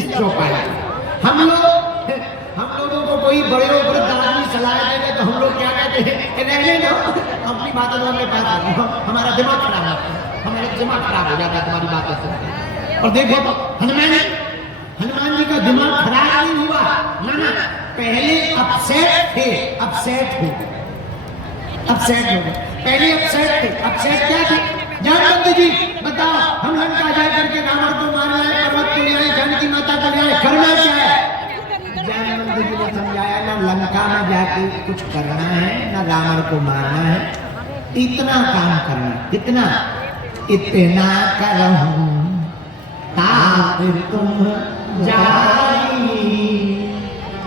इस चौपाई को। हम लोगों को कोई बड़े ऊपर आदमी सलाह देंगे तो हम लोग क्या कहते हैं कि रहने दो, अपनी बातों को हमें बात हमारा दिमाग खराब होता है, हमारा दिमाग खराब हो जाता है तुम्हारी बातें सुनकर। और देखो तो हनुमान जी का दिमाग खराब नहीं हुआ ना, पहले अपसेट थे, अपसेट हो गए। पहले अपसेट थे। अपसेट क्या थे? जानवंत जी बताओ, हम लंका जा करके रावण को मारना है, पर्वत को ले आए, जानकी माता को ले आए, करना क्या है? जानवंत जी ने समझाया ना लंका में जाके कुछ करना है, ना रावण को मारना है, इतना काम करना। कितना? इतना करहूं तात तुम जाई,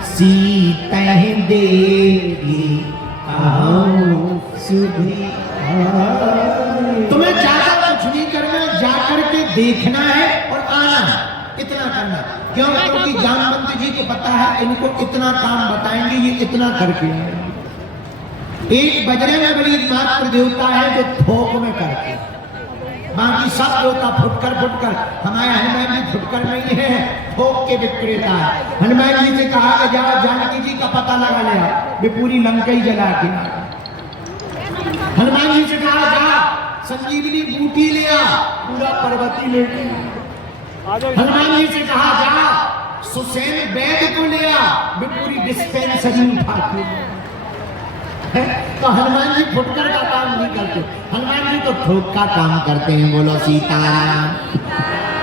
सीता देवी सुधी। तुम्हें ज्यादा कुछ नहीं करना, जाकर के देखना है और आना है, इतना करना। क्यों? क्योंकि जानवंत जी को पता है इनको इतना काम बताएंगे, ये इतना करके आएंगे। एक बजरंगबली मात्र देवता है जो थोक में करके, बाकी सब देवता फुटकर। हमारे हनुमान जी फुटकर नहीं है, थोक के विक्रेता है। हनुमान जी से कहा कि जाओ जानकी जी का पता लगा ले, वे पूरी लंका ही जला के। हनुमान जी से कहा जा संजीवनी बूटी ले आ, पूरा पर्वती लेके। हनुमान जी से कहा जा सुसैन वैद्य को ले आ, वे पूरी डिस्पेंसरी उठा के। तो हनुमान जी फुटकर का काम नहीं करते, हनुमान जी तो ठोक का काम करते हैं। बोलो सीताराम।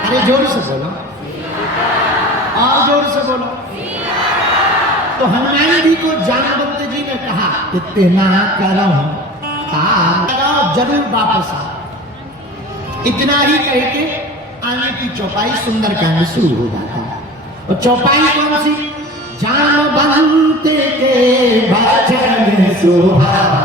अरे जोर से बोलो, और जोर से बोलो। तो हनुमान जी को जानवंत जी ने कहा इतना करो जरूर वापस आ। इतना ही कह के आने की चौपाई सुंदरकांड शुरू हो जाता है। और चौपाई कौन सी? जानवंत के भजन सुहाए।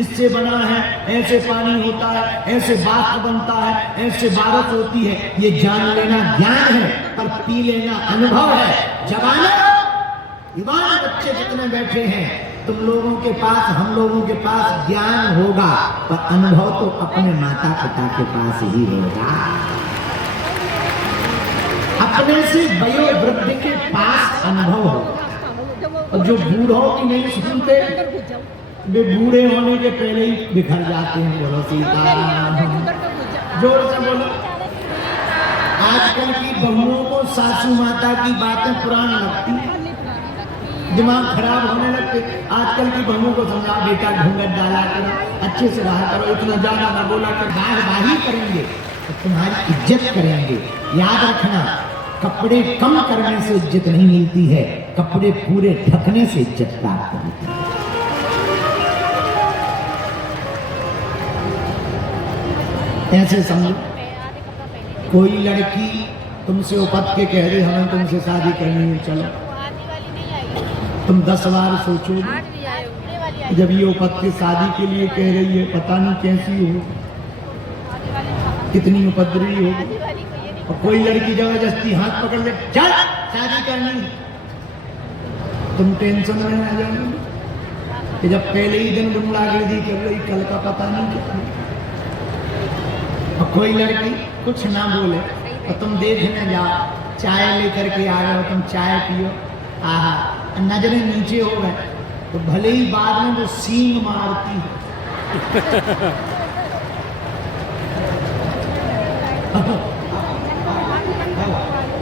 इससे बना है, ऐसे पानी होता है, ऐसे बात बनता है, ऐसे बारिश होती है, ये जान लेना ज्ञान है, पर पी लेना अनुभव है। युवान बच्चे जितने बैठे हैं, तुम लोगों के पास, हम लोगों के पास ज्ञान होगा, पर अनुभव तो अपने माता पिता के पास ही होगा। अपने से वयोवृद्ध के पास अनुभव होगा। और जो बूढ़ों की नहीं सुनते, वे बूढ़े होने के पहले ही बिखर जाते हैं। बोलो सीताराम। जोर से बोलो। आजकल की बहुओं को सासू माता की बातें पुरानी लगती, दिमाग खराब होने लगते। आजकल की बहुओं को समझा, बेटा घूंघट डाला करो, अच्छे से रहा करो, इतना ज्यादा न बोला कर। बाही करेंगे तो तुम्हारी इज्जत करेंगे। याद रखना, कपड़े कम करने से इज्जत नहीं मिलती है, कपड़े पूरे ढकने से इज्जत प्राप्त होती है। ऐसे समझो, कोई लड़की तुमसे उपत के कह रही हमें तुमसे शादी करनी है, चलो। तुम 10 बार सोचो, जब ये उपत के शादी के लिए कह रही है, पता नहीं कैसी हो, कितनी उपद्रवी होगी। और कोई लड़की जबरदस्ती हाथ पकड़ ले, चल शादी करनी, तुम टेंशन में आ जाओगे कि जब पहले ही दिन गुंडागर्दी कर रही, कल का पता नहीं क्या। और कोई लड़की कुछ ना बोले और तुम देखने जाओ, चाय लेकर के आ रहे हो, तुम चाय पियो, आहा, नजरें नीचे हो गए तो भले ही बाद में वो सींग मारती है।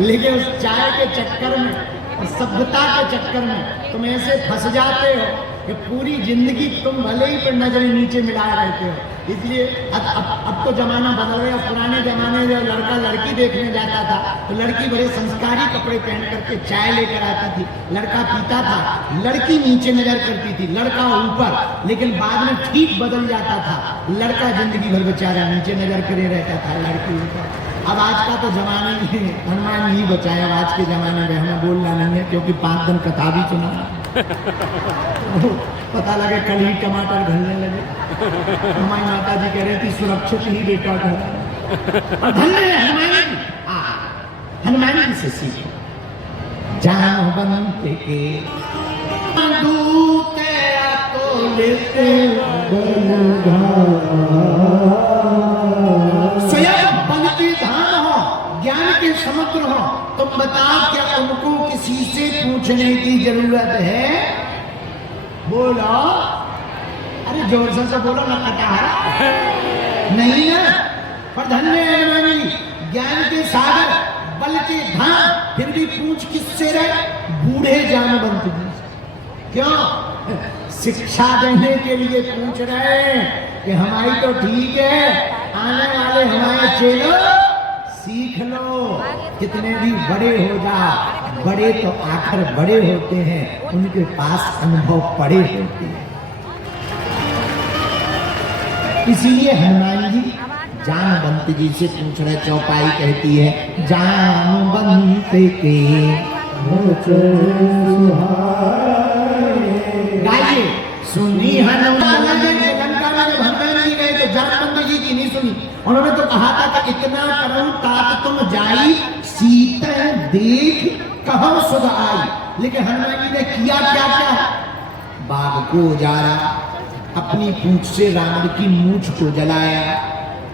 लेकिन उस चाय के चक्कर में और सभ्यता के चक्कर में तुम ऐसे फंस जाते हो कि पूरी जिंदगी तुम भले ही पर नजर नीचे मिलाए रहते हो। इसलिए अब तो जमाना बदल गया। पुराने जमाने में जब लड़का लड़की देखने जाता था तो लड़की बड़े संस्कारी कपड़े पहन करके चाय लेकर आती थी, लड़का पीता था, लड़की नीचे नजर करती थी, लड़का ऊपर। लेकिन बाद में ठीक बदल जाता था, लड़का जिंदगी भर बेचारा नीचे नजर करे रहता था, लड़की ऊपर। अब आज का तो जमाना ही हनुमान नहीं बचाया। अब आज के जमाने में हमें बोलना नहीं है, क्योंकि 5 दिन कथा भी सुना पता लगे कल ही टमाटर घलने लगे। हमारी माता जी कह रही थी सुरक्षित ही बेटा घर। और धन्य है हनुमान जी। हनुमान जी से सीखो, जामवंत के दूत तो लेते स्वयं बल के धाम हो, ज्ञान के समुद्र हो। तुम बताओ क्या उनको किसी से पूछने की जरूरत है? बोलो, अरे जोर से बोलो ना, कटा नहीं ना। पर धन्य है हनुमान जी, ज्ञान के सागर, बल के धाम, फिर भी पूछ किससे रहे? बूढ़े जामवंत जी। क्यों? शिक्षा देने के लिए पूछ रहे हैं कि हमारी तो ठीक है, आने वाले हमारे चेलो सीख लो। कितने भी बड़े हो जा, बड़े तो आखिर बड़े होते हैं, उनके पास अनुभव पड़े होते हैं। इसीलिए हनुमान जी जामवंत जी से पूछ रहे। चौपाई कहती है, जामवंत के गाइए सुनी हनुमान लंका में जब हनुमान जी गए तो जामवंत जी की नहीं सुनी। उन्होंने तो कहा था कि इतना करूं तात तुम जाई, सीता देख कहम सुध आई। लेकिन हनुमान जी ने किया क्या क्या? बाघ को उजाड़ा, अपनी पूंछ से रावण की मूंछ को जलाया,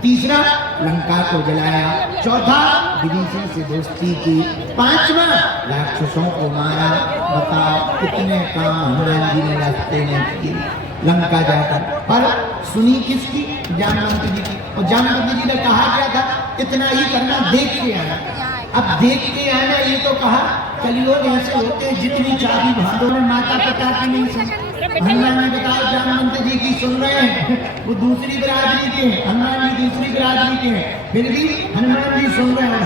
तीसरा लंका को जलाया, चौथा विभीषण से दोस्ती की, पांचवा राक्षसों को मारा। बताओ कितने काम हनुमान जी ने रास्ते में किए लंका जाकर। पर सुनी किसकी? जामवंत जी की। और जामवंत जी ने कहा क्या था? इतना ही करना, देख के आना। अब देख के आना ये तो कहा, कलियुग ऐसे होते जितनी चाबी भादों में माता पिता की नहीं सुन। हनुमान जी बताओ जामवंत जी की सुन रहे हैं, वो दूसरी बिरादरी के, हनुमान जी दूसरी बिरादरी के हैं, फिर भी हनुमान जी सुन रहे हैं।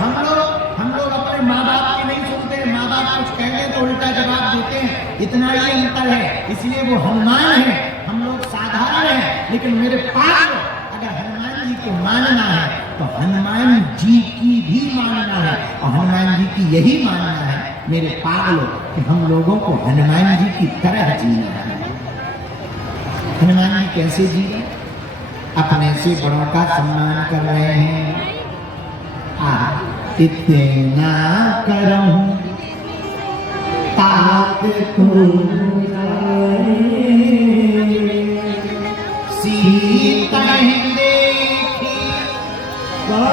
हम लोग अपने माँ बाप की नहीं सुनते। माँ बाप कुछ कहते तो उल्टा जवाब देते हैं। इतना ही अंतर है। इसलिए वो हनुमान है, हम लोग साधारण हैं। लेकिन मेरे पास अगर हनुमान जी को मानना है तो हनुमान जी की भी मानना है, और हनुमान जी की यही मानना है मेरे पागलों कि हम लोगों को हनुमान जी की तरह जीना है। हनुमान जी कैसे जी रहे? अपने से बड़ों का सम्मान कर रहे हैं। इतना करहूं तात को